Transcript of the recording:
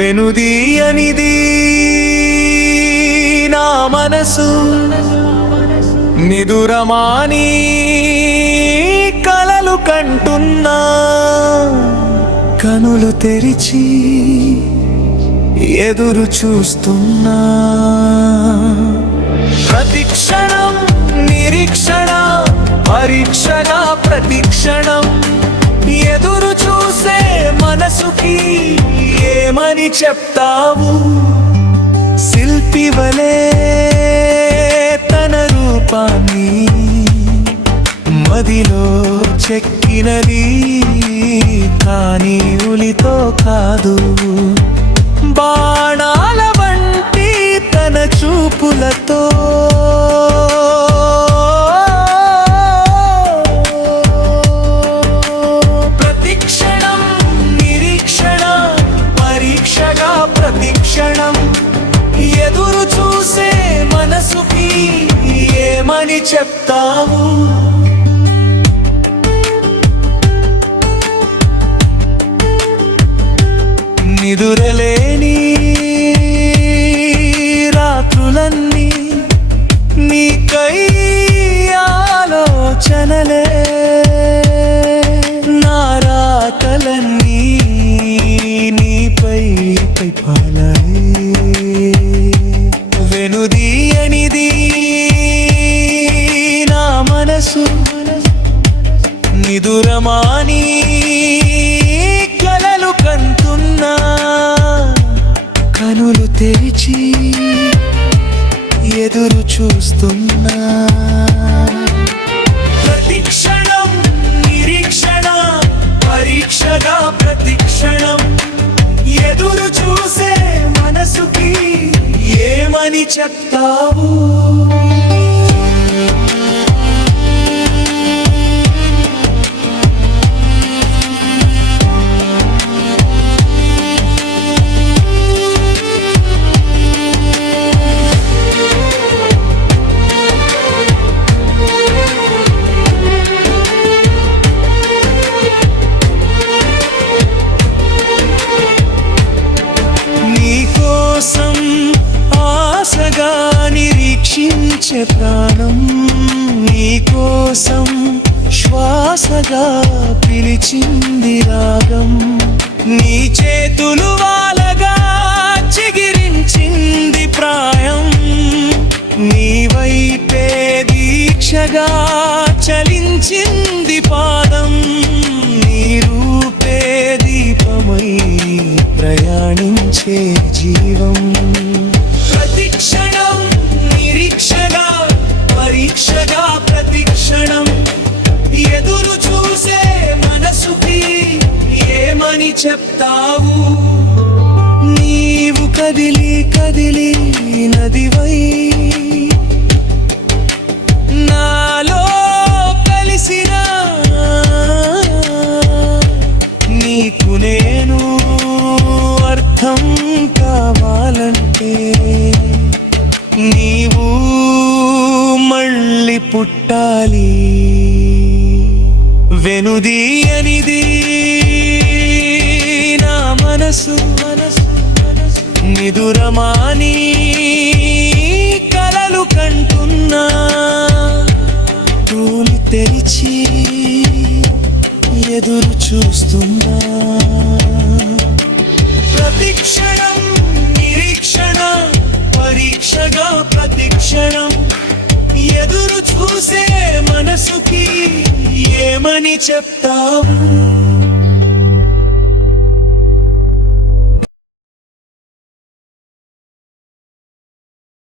వెనుదీయనిది నా మనసు నిదురమాని కలలు కంటున్నా కనులు తెరిచి ఎదురు చూస్తున్నా ప్రతిక్షణం నిరీక్షణ పరీక్షగా ప్రతిక్షణం ఎదురు చూసే మనసుకి ఏమని చెప్తావు శిల్పివలే తన రూపాన్ని మదిలో చెక్కినది కానీ ఉలితో కాదు బాణాల వంటి తన చూపులతో ప్రతిక్షణం నిరీక్షణ పరీక్షగా ప్రతిక్షణం ఎదురు చూసే మనసుకి ఏమని చెప్తావు నిదురలేని రాత్రులన్నీ నీకై ఆలోచనలే నా రాతలన్నీ నీపై పాలే వెనుదీయనిది నా మనసు నిదురమాని కలలు కంటున్నా కనులు తెరిచి ఎదురు చూస్తున్నా ప్రతిక్షణం నిరీక్షణ పరీక్షగా ప్రతిక్షణం ఎదురు చూసే మనసుకి ఏమని చెప్తావు ఆశగా నిరీక్షించే ప్రాణం నీకోసం శ్వాసగా పిలిచింది రాగం నీ చేతులు వాలగా చిగిరించింది ప్రాయం నీ వైపే దీక్షగా చలించింది పాదం నీ రూపే దీపమై ప్రయాణించే జీవం ప్రతిక్షణం నిరీక్షగా పరీక్షగా ప్రతిక్షణం ఎదురు చూసే మనసుకి ఏమని చెప్తావు నీవు కదిలి కదిలి నదివై నాలో కలిసిన నీకు నేను అర్థం కావాలంటే నీవు మళ్ళీ పుట్టాలి వెనుదీయనిది నా మనసు నిదురమాని కలలు కంటున్నా తూలి తెరిచి ఎదురు చూస్తున్నా ప్రతిక్షణం నిరీక్షణ పరీక్షగా ప్రతిక్షణం ఎదురు చూసే మనసుకి ఏమని చెప్తావు